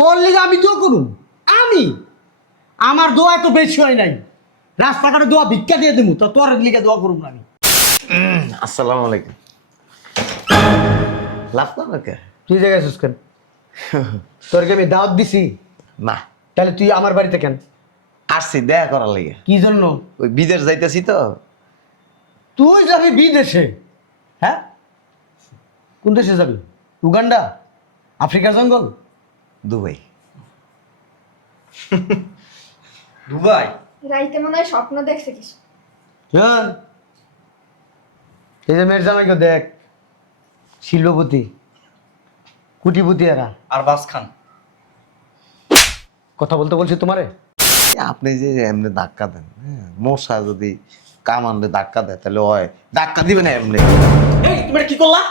তোর লিগে আমি দোয়া করুম? আমি? আমার দোয়া এত বেশি হয় নাই। রাস্তাঘাটে দোয়া ভিক্ষা দিয়ে দেবো তো তোর লিগে দোয়া করুম না আমি। আসসালামু আলাইকুম। লাভ করবে কে? তুই জায়গায় আছিস কেন? তোর কি আমি দাওয়াত দিছি। না। তাহলে তুই আমার বাড়িতে কেন? আসছি দেখা করার লাগে। কি জন্য? ওই বিদেশ যাইতেছি তো। তুই যাবি বিদেশে? হ্যাঁ? কোন দেশে যাবি? উগান্ডা? আফ্রিকা জঙ্গল? দুবাই। দুবাই? রাইতে মনে হয় স্বপ্ন দেখছে কিছু। শোন এই যে মেয়ের জামাইকে দেখ শিল্পপতি কুটিপতি এরা আর বাস খান। কথা বলতে বলছি তোমারে? আপনি যে এমনি ধাক্কা দেন হ্যাঁ মশা যদি কামানলে ধাক্কা দেয় তাহলে হয়। ধাক্কা দিবে না এমনি। এই তুমি কি করলা?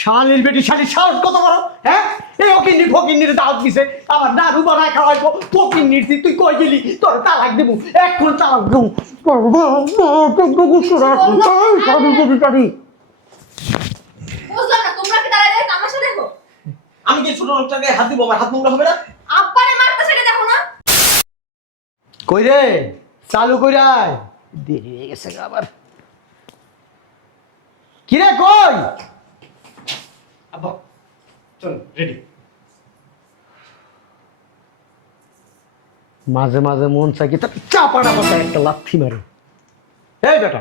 শালির বেটি শালির সাহস কত বড় হ্যাঁ? এই ওকিন্নি ফকিন্নির দাওয়াত দিছে আমার নাড়ু বানায় খাওয়াইবো ফকিন্নির দি তুই কই গেলি তোর তালাক দেবো এখন তালাক দেবো বুঝলাম না তোমরা কি দাঁড়ায় দাঁড়ায় তামাশা দেখো আমি কি ছোট লোকটাকে হাত দিব আমার হাত নোংরা হবে না আব্বারে মারতে সেটা দেখো না কই রে চালু কই রায় দেরি হয়ে গেছে আবার কি রে কই আব্বা চল রেডি মাঝে মাঝে মন চাই কি তার চাপাটা পাতা একটা লাথি মারে। এই বেটা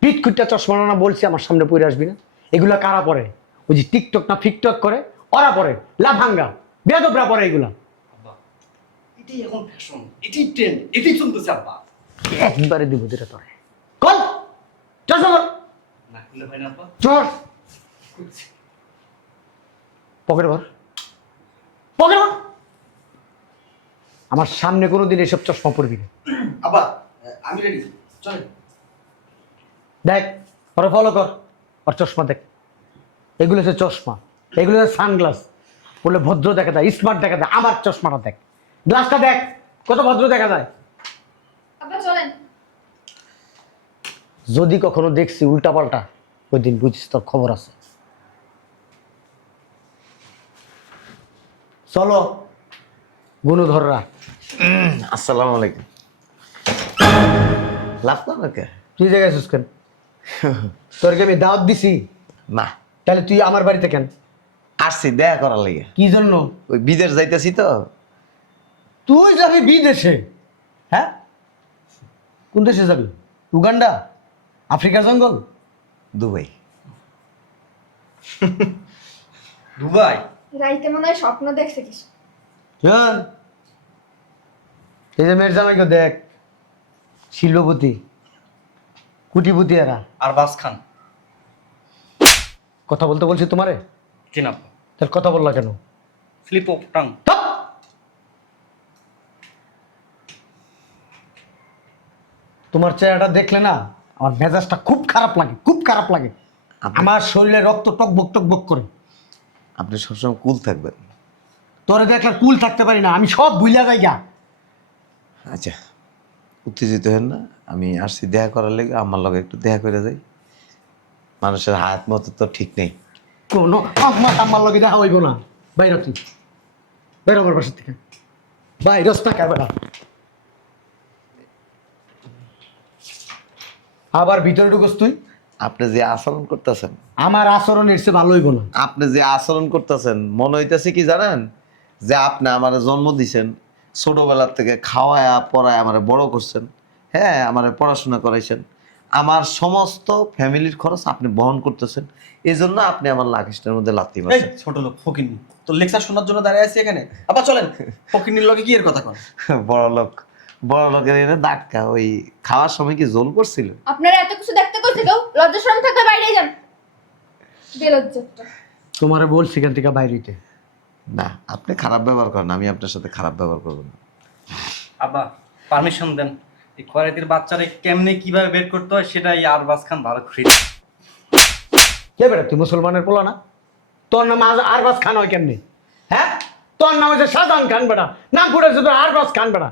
বিট কুটটা চশমা না বলছি আমার সামনে পড়ে আসবি না। এগুলা কারা পরে? ওই যে টিকটক না ফিকটক করে? ওরা পরে। লাভাঙ্গা বেদবরা পরে এগুলা। এটাই এখন ফ্যাশন এটাই ট্রেন্ড এটাই চলতেছে আব্বা। একবারে দিব যেটা তোরে। কল চশমা না খুলে ভাই না আব্বা। চোর পকেট ভর। পকেট ভর। আমার সামনে কোনো দিন এসব চশমা পড়বি না। আব্বা আমি রেডি চল। দেখ ওরা ফলো কর। ওর চশমা দেখ। এগুলো হচ্ছে চশমা। এগুলো হচ্ছে সানগ্লাস বলে ভদ্র দেখা যায় স্মার্ট দেখা যায় আমার চশমাটা দেখ। গ্লাসটা দেখ কত ভদ্র দেখা যায়। যদি কখনো দেখছি উল্টাপাল্টা ওই দিন বুঝিস তোর খবর আছে। চলো গুণধররা। আসসালামু আলাইকুম। লাভ করবে কে তুই জায়গায় আছিস কেন? তোর কি আমি দাওয়াত দিছি? না তাহলে তুই আমার বাড়িতে কেন? আসছি দেখা করার লাগে। কি জন্য? ওই বিদেশ যাইতেছি তো। তুই যাবি বিদেশে? হ্যাঁ? কোন দেশে যাবি? উগান্ডা? আফ্রিকা জঙ্গল? দুবাই। দুবাই? রাইতে মনে হয় স্বপ্ন দেখছে কিছু। শোন এই যে মেয়ের জামাইকে দেখ শিল্পপতি কুটিপতি এরা। আর বাস খান। কথা বলতে বলছি তোমারে? চেন আব্বা তার কথা বললা কেন? স্লিপ অফ টাং তোমার চেহারাটা দেখলে না আমার মেজাজটা খুব খারাপ লাগে খুব খারাপ লাগে। আমার শরীরে রক্ত টকবক টকবক করে। আপনি সবসময় কুল থাকবেন। তোরে দেখলে কুল থাকতে পারি না আমি সব ভুলিয়া যাই গা আচ্ছা উত্তেজিত হেন না। আমি আসছি দেখা করার লেগে আমার লগে একটু দেখা করে যাই। মানুষের হাত মতো তো ঠিক নেই। কোনো আম্মা টাম্মার লগে দেখা হইব না। বাইর তুই। বাইর আমার বাসার থেকে। বাইরস না কার বেটা? আবার ভিতরে ঢুকস তুই? আপনি যে আচরণ করতেছেন। আমার আচরণ এসে ভালো হইব না। আপনি যে আচরণ করতেছেন মনে হইতেছে কি জানেন? যে আপনি আমার জন্ম দিছেন ছোটবেলার থেকে খাওয়ায়া পড়ায় আমার বড় করছেন। হ্যাঁ আমার পড়াশোনা করাইছেন। আমার সমস্ত ফ্যামিলির খরচ আপনি বহন করতেছেন। এই জন্য আপনি আমার লাখিসটার মধ্যে লাত্তি মারছেন। ছোট লোক ফকিনি তো লেকচার শোনার জন্য দাঁড়িয়ে আছি এখানে? আবার চলেন। ফকিনির লগে কি এর কথা কন? বড় লোক বড় লোকের এনে ধাক্কা ওই খাওয়ার সময় কি জোল করছিল? আপনারা এত কিছু দেখতে করছে কেউ? লজ্জা শরম থাকলে বাইরে যান। বেলজ্জতটা। তোমারে বলছি এখান থেকে বাইরে। না আপনি খারাপ ব্যবহার করেন আমি আপনার সাথে খারাপ ব্যবহার করব না। আব্বা পারমিশন দেন। এই খয়রাতির বাচ্চারে কেমনে কীভাবে বের করতে হয় সেটাই আর বাস খান ভালো খুশি কে বেটা তুই মুসলমানের পোলা না? তোর নাম আজ আরবাস খান হয় কেমনি? হ্যাঁ? তোর নাম হচ্ছে সাজান খান বেটা। নাম পড়েছে তো আরবাস খান বেটা।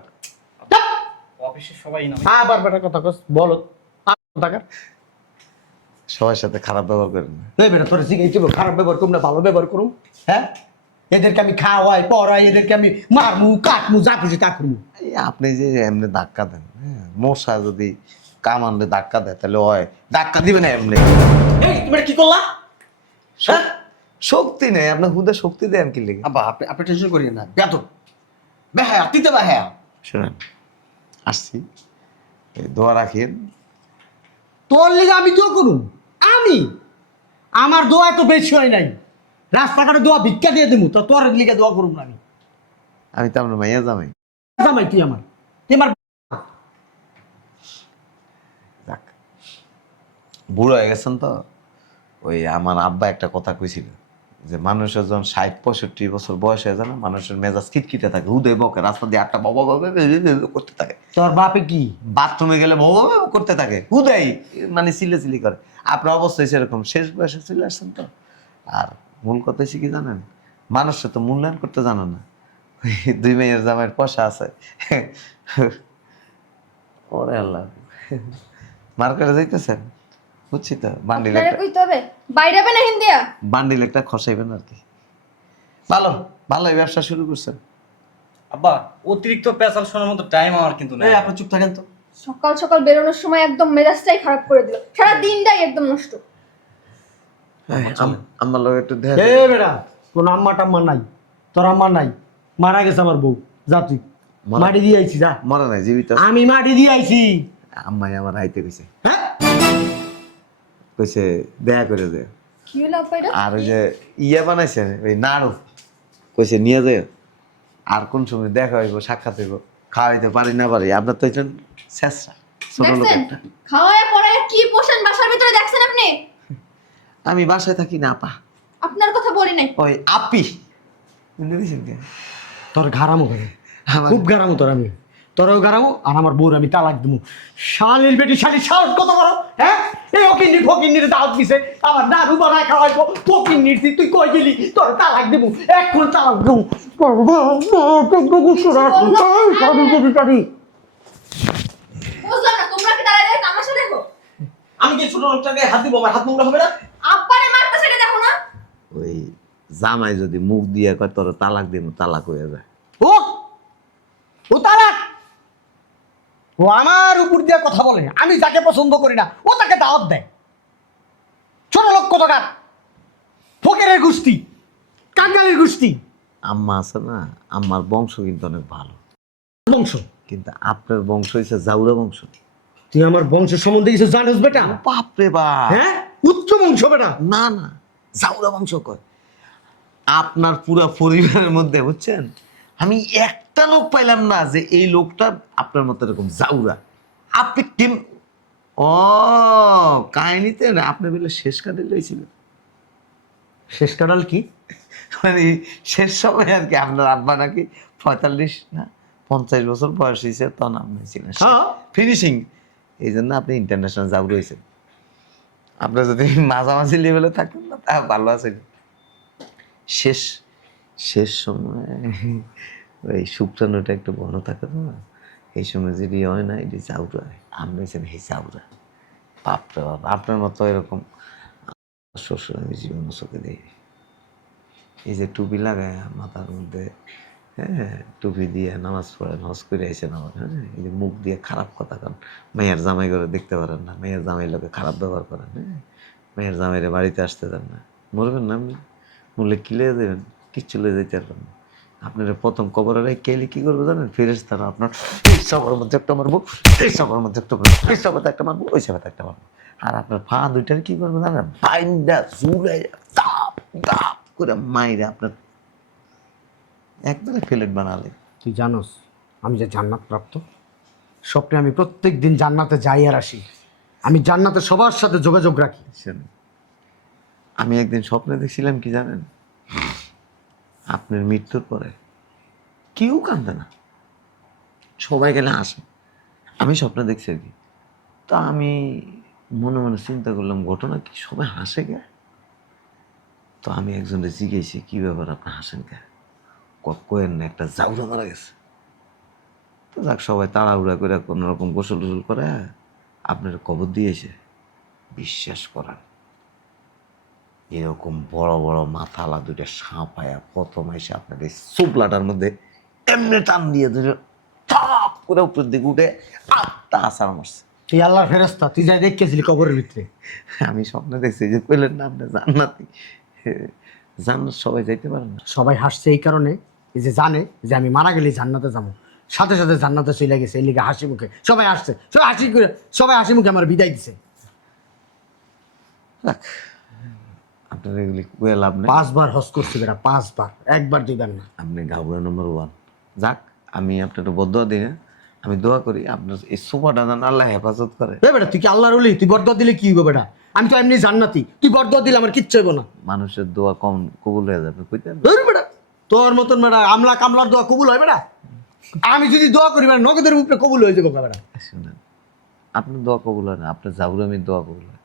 অফিসে সবাই না আবার বেটা কথা কস বলো। কার। সবার সাথে খারাপ ব্যবহার করেন না। বেটা তোর শিখাইছিল খারাপ ব্যবহার করুম না ভালো ব্যবহার করুম। হ্যাঁ? এদেরকে আমি খাওয়াই পড়াই এদেরকে আমি মারমু কাটমু যা খুশি তা এই আপনি যে এমনি ধাক্কা দেন হ্যাঁ মশা যদি কামানলে ধাক্কা দেয় তাহলে হয়। ধাক্কা দিবেন এমনি। এই তুমি কি করলা? হ্যাঁ শক্তি নেই আপনার হুদে শক্তি দেন কি লেগে? আব্বা আপনি আপনি টেনশন করিয়েন না বেত বেহায়া তিতে বেহায়া। শোনেন আসছি। এই দোয়া রাখেন তোর লিগে আমি দোয়া করুন আমি? আমার দোয়া তো বেশি হয় নাই। রাস্তাঘাটে দোয়া ভিক্ষা দিয়ে তো তোর লিগে দোয়া না আমি। আমি তো আপনার মাইয়া জামাই। জামাই তুই আমার তুই আমার যাক। বুড়ো হয়ে গেছেন তো? ওই আমার আব্বা একটা কথা কইছিল যে মানুষের যখন ষাট পঁয়ষট্টি বছর বয়স হয়ে যায় না মানুষের মেজাজ কিটকিটে থাকে হুদে বকে রাস্তা দিয়ে আটটা বাবা বাবা করতে থাকে। তোর বাপে কি? বাথরুমে গেলে বাবা বাবা করতে থাকে হুদাই মানে সিলে সিলি করে। আপনার অবস্থায় সেরকম শেষ বয়সে চলে আসছেন তো? আর মূল কথা কি জানেন? মানুষের তো মূল্যায়ন করতে জানো না। ওই দুই মেয়ের জামাইয়ের পয়সা আছে। ওরে আল্লাহ। মার্কেটে যাইতেছেন? বুঝছি তো বান্ডিল একটা বাইরে না হিন্দিয়া? বান্ডিল একটা খসাইবেন আর কি। ভালো ভালোই ব্যবসা শুরু করছেন। আব্বা অতিরিক্ত পেশাল শোনার মতো টাইম আমার কিন্তু নেই। আপনি চুপ থাকেন তো। সকাল সকাল বেরোনোর সময় একদম মেজাজটাই খারাপ করে দিল। সারা দিনটাই একদম নষ্ট। আমার লোক একটু দেখা এ বেটা কোন আম্মা টাম্মা নাই তোর আম্মা নাই মারা গেছে আমার বউ। যা তুই। মাটি দিয়ে আইছি যা। মরা নাই জীবিত আমি মাটি দিয়ে আইছি। আম্মাই আমার আইতে কইছে। হ্যাঁ? কইছে দেখা করে দে। কি হলো আপা আর ওই যে ইয়ে বানাইছে ওই নাড়ু। কইছে নিয়ে যায় আর কোন সময় দেখা হইব সাক্ষাৎ হইব খাওয়াইতে পারি না পারি আপনার তো একজন শেষরা ছোট লোক একটা। খাওয়ায় পড়ায় কি পোষণ বাসার ভিতরে দেখছেন আপনি? আমি বাসায় থাকি না আপা। আপনার কথা বলি নাই। ওই আপি। বুঝতে পেরেছেন কে? তোর ঘাড়ামো করে আমার- খুব গারামো তোর আমি। তোরও গারামো আর আমার বউর আমি তালাক দেবো শালির বেটি শালির সাহস কত বড় হ্যাঁ? এই অকিন্নি ফকিন্নির দাওয়াত দিছে। আমার নাড়ু বানায় খাওয়াইবো। ফকিন্নির তুই কই গেলি? তোর তালাক দেবো এখন তালাক দেবো বুঝলাম না তোমরা কি দাঁড়ায় দাঁড়ায় তামাশা দেখো আমি কি ছোট লোকটাকে হাত দিব? আমার হাত নোংরা হবে না? আব্বারে মারতে সেটা দেখো না? ওই জামাই যদি মুখ দিয়ে কয় তোর তালাক দিব তালাক হয়ে যায়। ও ও তালাক! ও আমার উপর দিয়ে কথা বলে আমি যাকে পছন্দ করি না ও তাকে দাওয়াত দেয়। ছোট লোক কোথাকার? ফকেরের গোষ্ঠী কাঙ্গালের গোষ্ঠী। আম্মা আছে না আম্মার বংশ কিন্তু অনেক ভালো। বংশ? কিন্তু আপনার বংশ হচ্ছে জাউরা বংশ। তুই আমার বংশের সম্বন্ধে কিছু জানিস বেটা? বাপরে বাপ। হ্যাঁ? উচ্চ বংশ বেটা? না না জাউরা বংশ কয়। আপনার পুরো পরিবারের মধ্যে বুঝছেন? আমি একটা লোক পাইলাম না যে এই লোকটা আপনার মতো এরকম জাউরা। আপনি কেম ও কাহিনীতে না আপনি বলে শেষ কাটে লইছিল শেষ কাটাল কি? মানে শেষ সময় আর কি আপনার আব্বা নাকি পঁয়তাল্লিশ না পঞ্চাশ বছর বয়স হয়েছে তখন আপনি ছিলেন। হ্যাঁ। ফিনিশিং এই জন্য আপনি ইন্টারন্যাশনাল জাউ রয়েছেন আপনার যদি মাঝামাঝি লেভেলে থাকতেন না তা ভালো আছেন। শেষ শেষ সময় ওই শুক্রাণুটা একটু ঘন থাকে তো না এই সময় যদি হয় না এটি চাউরা আপনি হচ্ছেন এই চাউরা বাপরে বাপ, আপনার মতো এরকম শ্বশুর আমি জীবন চোখে দেখি এই যে টুপি লাগায় মাথার মধ্যে হ্যাঁ টুপি দিয়ে নামাজ পড়েন, হজ করে এসেন আমার হ্যাঁ এই যে মুখ দিয়ে খারাপ কথা কারণ মেয়ের জামাই করে দেখতে পারেন না, মেয়ের জামাই লোকে খারাপ ব্যবহার করেন হ্যাঁ মেয়ের জামাইরে বাড়িতে আসতে দেন না। মরবেন না আপনি, মরলে কিলে দেবেন কিচ্ছু লে যেতে পারবেন না। আপনার প্রথম কবরের কেলি কি করবে জানেন? ফিরেস তারা আপনার, এই সবার মধ্যে একটা মারবো, এই সবার মধ্যে একটা মারবো, এই সবার একটা মারবো, ওই সবার একটা মারবো। আর আপনার পা দুইটার কি করবে জানেন? বাইন্ডা জুড়ে দাপ দাপ করে মাইরে আপনার একবারে ফেলেট বানালে। তুই জানোস আমি যে জান্নাত প্রাপ্ত স্বপ্নে আমি প্রত্যেক দিন জান্নাতে যাই আর আসি। আমি জান্নাতে সবার সাথে যোগাযোগ রাখি। আমি একদিন স্বপ্নে দেখছিলাম কি জানেন? আপনার মৃত্যুর পরে কেউ কান্দে না। সবাই গেলে আসে। আমি স্বপ্নে দেখছি আর কি। তা আমি মনে মনে চিন্তা করলাম ঘটনা কি? সবাই হাসে কে? তো আমি একজনকে জিজ্ঞেসি কি ব্যাপার? আপনি হাসেন ক- কোয়েন না একটা জাউরা মারা গেছে। তো যাক সবাই তাড়াহুড়া করে কোনো রকম গোসল টোসল করে আপনার কবর দিয়েছে। বিশ্বাস করান এরকম বড় বড় মাথালা দুইটা সাপ আয়া প্রথম এসে আপনার এই সুপলাটার মধ্যে এমনি টান দিয়ে দুটো টাপ করে উপর দিকে উঠে আটটা আসার মারছে। তুই আল্লাহর ফেরস্তা তুই যাই দেখেছিলি কবরের ভিতরে। আমি স্বপ্নে দেখছি যে কইলেন না আপনি জান্নাতি। জান্নাত সবাই যাইতে পারেন না। সবাই হাসছে এই কারণে এই যে জানে যে আমি মারা গেলে জান্নাতে যাব। সাথে সাথে জান্নাতে চলে গেছে এই লিগে হাসি মুখে। সবাই হাসছে সবাই হাসি করে সবাই হাসি মুখে আমার বিদায় দিছে। যাক, আপনার এগুলি কুয়ে লাভ নেই। পাঁচবার করছি বেটা পাঁচবার একবার দুইবার না। আপনি গাবুরা নম্বর ওয়ান যাক আমি আপনার বদয়া দিই হ্যাঁ? আমি দোয়া করি আপনার এই সোফাটা যেন আল্লাহ হেফাজত করে। এ বেটা তুই কি আল্লাহর উলি তুই বরদোয়া দিলে কি হবে বেটা? আমি তো এমনি জান্নাতি তুই বরদোয়া দিলে আমার কিচ্ছু হবে না। মানুষের দোয়া কম কবুল হয়ে যাবে তোর মতন বেটা আমলা কামলার দোয়া কবুল হয় বেটা আমি যদি দোয়া করি মানে নগদের উপরে কবুল হয়ে যাব বেটা শুনেন আপনার দোয়া কবুল হয় না আপনার জাবুরামির দোয়া কবুল হয়।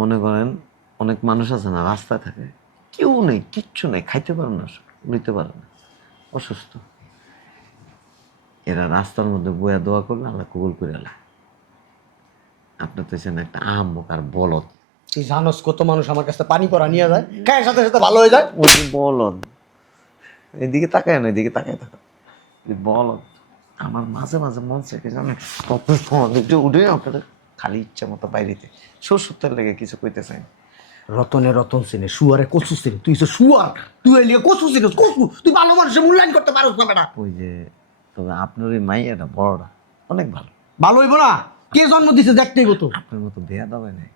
মনে করেন, অনেক মানুষ আছে না, রাস্তায় থাকে, কেউ নেই, কিচ্ছু নেই, খাইতে পারে না নিতে পারে না, অসুস্থ। এরা রাস্তার মধ্যে বয়া দোয়া করলে আল্লাহ কবুল করে আল্লাহ আপনার তো একটা আম আর বলদ। তুই জানোস কত মানুষ আমার কাছে পানি পরা নিয়ে যায় খায় সাথে সাথে ভালো হয়ে যায়। ওই বলদ। এদিকে তাকায় না এদিকে তাকায় থাকা বলদ আমার মাঝে মাঝে মন চাইকে জানে কত একটু উঠে আপনাদের খালি ইচ্ছা মতো বাইরেতে। শ্বশুরতার লেগে কিছু কইতে চাই রতনে রতন সিনে শুয়ারে কচু সিনে তুই তো শুয়ার তুই এলিয়ে কচু সিনে কচু। তুই ভালো মানুষের মূল্যায়ন করতে পারো না বেটা। ওই যে তবে আপনার ওই মাইয়াটা বড়টা অনেক ভালো। ভালো হইব না? কে জন্ম দিছে দেখতেই তো। আপনার মতো দেয়া দাবে নাই।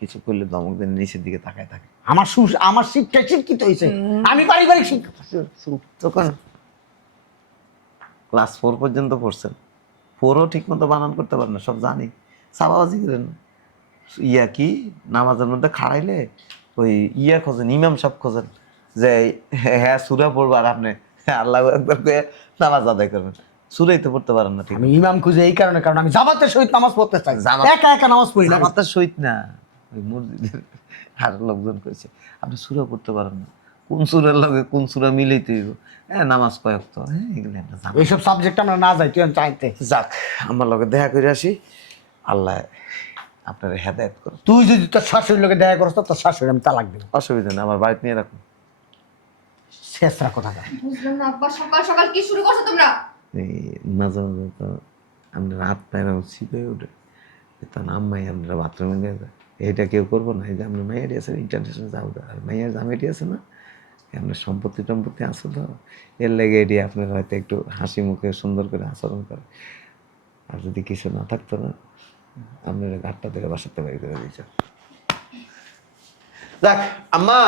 কিছু করলে দমক দেন নিচের দিকে তাকায় থাকে। আমার সু আমার শিক্ষা শিক্ষিত হয়েছে আমি পারিবারিক শিক্ষা তখন ক্লাস ফোর পর্যন্ত পড়ছেন। ফোরও ঠিক মতো বানান করতে পারেন না সব জানি। সাবাবাজি করেন। ইয়া কি? নামাজের মধ্যে খাড়াইলে ওই ইয়া খোঁজেন ইমাম সব খোঁজেন যে হ্যাঁ সুরা পড়ব আর আপনি আল্লাহ একবার করে নামাজ আদায় করবেন। সুরাই তো পড়তে পারেন না ঠিক। আমি ইমাম খুঁজে এই কারণে কারণ আমি জামাতের সহিত নামাজ পড়তে চাই। একা একা নামাজ পড়ি আমার সহিত না। ওই মসজিদের আর লোকজন কইছে আপনি সুরা পড়তে পারেন না। কোন সুরের লগে কোন সুরা মিলেই তুই হ্যাঁ নামাজ কয়েক তো হ্যাঁ এগুলো একটা জানা এইসব সাবজেক্ট আমরা না যাই তুই চাইতে। যাক আমার লগে দেখা করে আসি। আল্লাহ আপনার হেদায়ত করুন তুই যদি তোর শাশুড়ির লোকে দেখা করস তো তোর শাশুড়ি আমি তালাক দেবো। অসুবিধা নেই আমার বাড়িতে নিয়ে রাখুন। শেষরা কথা বুঝলাম না আব্বা সকাল সকাল কি শুরু করছ তোমরা? এই মাঝে মাঝে তো আপনার রাত পায়রা ছিপে উঠে। তখন আম্মাই আমরা বাথরুমে নিয়ে যায়। এইটা কেউ করব না, এই যে আপনার মাইয়ারি আছে ইন্টারন্যাশনাল যাও আর মাইয়ার জামাইটি আছে না? আপনার সম্পত্তি টম্পত্তি আছে তো। এর লেগে এটি আপনার হয়তো একটু হাসি মুখে সুন্দর করে আচরণ করে। আর যদি কিছু না থাকতো না আপনার ঘাটটা থেকে বাসাতে বাড়ি করে দিয়েছেন যাক, আম্মা,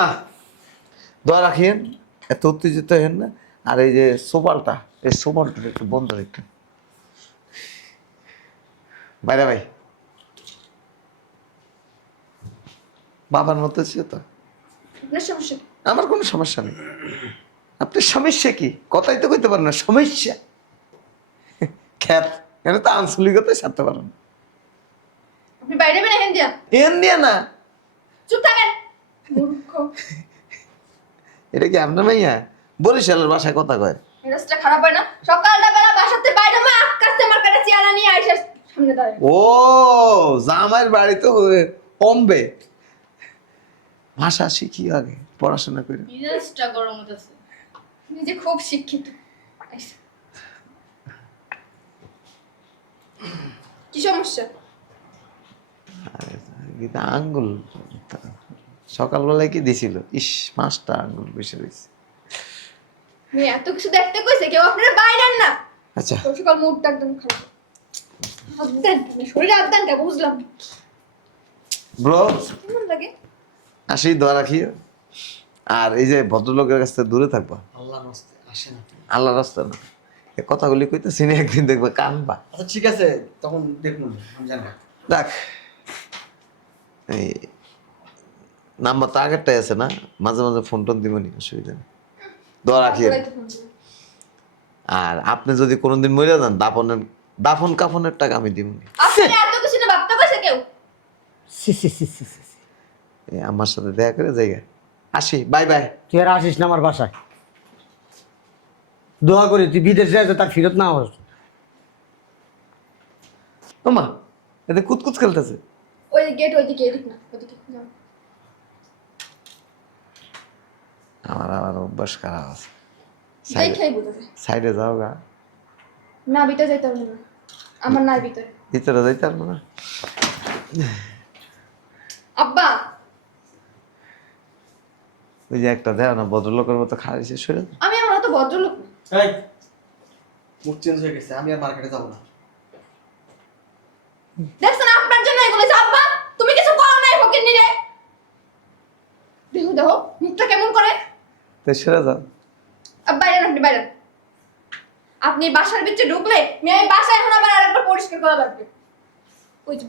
দোয়া রাখিয়েন, এত উত্তেজিত হেন না। আর এই যে সোপালটা এই সোপালটা একটু বন্ধ রেখে। বাইরে ভাই। বাবার মতো ছিল তো। সমস্যা আমার কোনো সমস্যা নেই। আপনার সমস্যা কি? কথাই তো কইতে পারেন না সমস্যা। খ্যাত এখানে তো আঞ্চলিকতাই সারতে পারেন আপনি দিয়া? না। চুপ থাকেন। এটা কি আপনার মাইয়া? বরিশালের বাসায় কথা কয়। মেজাজটা খারাপ হয় না? সকালটা বেলা বাসাতে বাইরে মা আকাশে আমার কাছে চেয়ারা নিয়ে আইসা সামনে দাঁড়ায়। ও জামাইয়ের বাড়ি তো কমবে ভাষা শিখি আগে পড়াশোনা করে মেজাজটা গরম হতেছে নিজে খুব শিক্ষিত কি সমস্যা? কিন্তু আঙ্গুল সকালবেলায় কি দিছিল? ইস পাঁচটা আঙ্গুল বেশি রয়েছে। এত কিছু দেখতে কইছে কেউ আপনারা বাইরে না। আচ্ছা। সকাল মুডটা একদম খারাপ। হাত দেন আপনি শরীরে কে বুঝলাম। ব্রো কেমন লাগে? আসি দোয়া রাখি। আর এই যে ভদ্রলোকের কাছ থেকে দূরে থাকবা। আল্লাহ নস্তে আসে না আল্লাহ রাস্তা না। এই কথাগুলি কইতেছি না একদিন দেখবে কানবা। আচ্ছা ঠিক আছে তখন দেখুন দেখ এই নাম্বার তো আগেরটাই আছে না? মাঝে মাঝে ফোন টোন দিবনি অসুবিধা নেই। দোয়া রাখি। আর আপনি যদি কোনোদিন মরে যান দাফনের দাফন কাফনের টাকা আমি দিবনি আপনি এত কিছু না ভাবতে কইছে কেউ? সি সি সি সি আমার সাথে দেখা করে জায়গা। আসি বাই বাই। তুই আর আসিস না আমার বাসায়। দোয়া করি তুই বিদেশে আছে তার ফিরত না হস। ওমা এতে কুতকুত খেলতেছে। ওই গেট ওইদিকে এদিক না ওদিকে যাও। আমার আমার অভ্যাস খারাপ আছে। সাইডে যায় যাও গা। না ভিতরে যাইতে হবে না। আমার নাই ভিতরে। ভিতরে যাইতে পারব না। আব্বা ওই যে একটা দেয় না ভদ্রলোকের মতো খাইছে শুনে আমি আমার তো ভদ্রলোক। এই মুখ চেঞ্জ হয়ে গেছে আমি আর মার্কেটে যাব না। দেখছেন আপনার জন্য এগুলো। আব্বা তুমি কিছু করো নাই ফকির নিরে। দেখো দেখো মুখটা কেমন করে। তো সরে যাও। বাইরে আপনি বাইরে আপনি বাসার ভিতরে ঢুকলে মেয়ে বাসা এখন আবার আরেকবার পরিষ্কার করা লাগবে। ওই যে।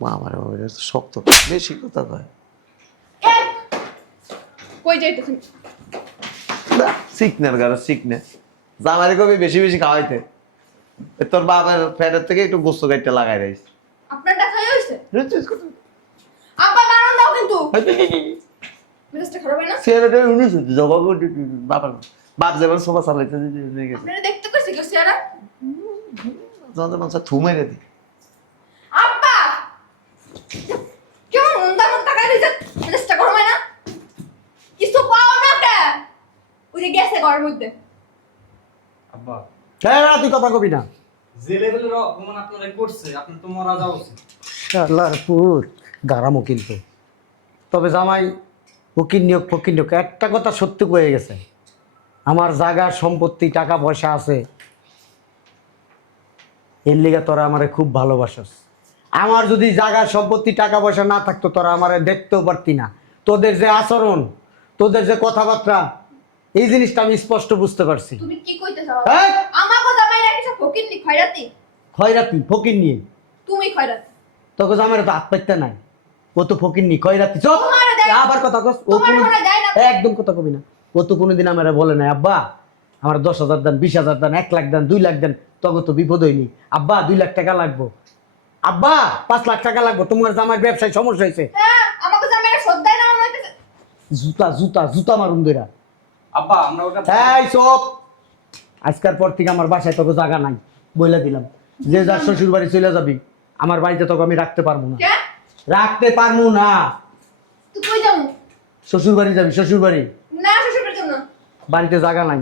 মা আমার বাবা শক্ত। বেশি কথা কয়। কই যাইতেছেন? সিকনের গাড়ি সিকনে জামারি কবি বেশি বেশি খাওয়াইতে। তোর বাবার ফ্যাটের থেকে একটু গোস্ত গাইতে লাগাই রাইস। আপনার দেখাই হয়েছে আব্বা দাঁড়ান দাও কিন্তু। মেজাজটা খারাপ হয় না? ছেলেটা উনিশ হচ্ছে জবাব বাপ যেমন সোফা চালাইতে আপনারা দেখতে কইছি থু মেরে দি। আব্বা কেমন মন্দা মন্দা টাকা দিয়েছে মেজাজটা গরম হয় না কিছু পাও না কে ওই যে গেছে ঘরের মধ্যে। আব্বা। হ্যাঁ তুই কথা কবি না। যে লেভেলের অপমান আপনারা করছে আপনার তো মরা যাওয়া উচিত। শালার পুত গারামো কিন্তু। তবে জামাই ফকির নিয়োগ ফকির নিয়োগ একটা কথা সত্যি হয়ে গেছে। আমার জায়গা সম্পত্তি টাকা পয়সা আছে। এর লিগে তোরা আমারে খুব ভালোবাসস। আমার যদি জায়গা সম্পত্তি টাকা পয়সা না থাকতো তোরা আমারে দেখতেও পারতি না। তোদের যে আচরণ তোদের যে কথাবার্তা এই জিনিসটা আমি স্পষ্ট বুঝতে পারছি। তুমি কি কইতে চাও হ্যাঁ? আমার কথা মাইরা কিছু ফকির নি খয়রাতি? খয়রাতি ফকির নিয়ে তুমি খয়রাতি। তোকে জামাই তো হাত নাই ও তো ফকির নি। খয়রাতি চোখ আবার কথা কস ও কোনো একদম কথা কবি না। ও তো কোনোদিন আমার বলে নাই আব্বা আমার দশ হাজার দেন বিশ হাজার দেন এক লাখ দেন দুই লাখ দেন তবে তো বিপদ হয়নি। আব্বা দুই লাখ টাকা লাগবো। আব্বা পাঁচ লাখ টাকা লাগবো তোমার জামার ব্যবসায় সমস্যা হয়েছে। হ্যাঁ জুতা জুতা জুতা মারুন দইরা। আব্বা আমরা ওটা এই সব আজকের পর থেকে আমার বাসায় তোকে জায়গা নাই বইলা দিলাম। যে যার শ্বশুর বাড়ি চলে যাবি আমার বাড়িতে তোকে আমি রাখতে পারব না। রাখতে পারব না। তুই কই যাব? শ্বশুর বাড়ি যাবি শ্বশুর বাড়ি না শ্বশুরের জন্য বাড়িতে জায়গা নাই।